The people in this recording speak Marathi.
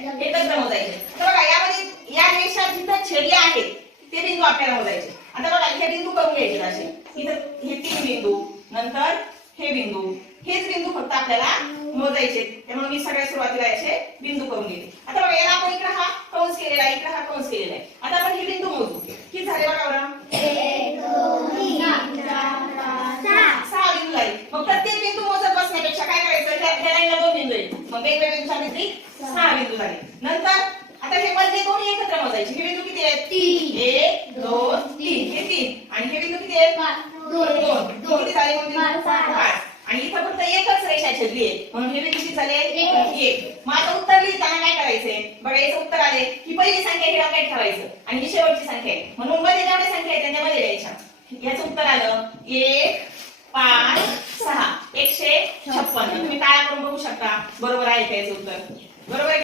एकत्र मोजायचे. तर बघा यामध्ये या रेषा जिथे छेदल्या आहेत ते बिंदू आपल्याला मोजायचे. आता बघा हे बिंदू करून घ्यायचे असे. इथं हे 3 बिंदू, नंतर हे बिंदू, हेच बिंदू फक्त आपल्याला मोजायचे. त्यामुळे मी सगळ्यात सुरुवातीला याचे बिंदू करून घेते. आता बघा याला आपण इकडे हा कंस केलेला आहे, इकडे हा कंस केलेला आहे. आता आपण हे बिंदू मोजू. किती झाले बघा बरं? 1 2 3 4 5 6. 6 बिंदू झाले. मग प्रत्येक बिंदू मोजत बसण्यापेक्षा काय करायचं? ह्या लाईनला 2 बिंदू आहेत. मग वेगवेगळ्या बिंदूच्या किती? 6 बिंदू झाले. नंतर आता हे मधले दोन्ही एकत्र मोजायचे. हे बिंदू किती आहेत? 3 1 2 3. हे 3 आणि हे बिंदू किती आहेत? 2 2. किती झाले मग? 5. आणि इथं फक्त एकच रेषा छेदली आहे म्हणून हे बिंदू किती झाले? 1. मग आता उत्तर लिहिताना काय करायचंय? बघा याचं उत्तर आले की पहिली संख्या ही डोक्यात ठेवायचं आणि ही शेवटची संख्या आहे म्हणून मध्ये जेवढ्या संख्या आहेत त्यामध्ये द्यायच्या. याचं उत्तर आलं 1 5 6 156. तुम्ही काय करून बघू शकता बरोबर आहे का याचं उत्तर? बरोबर.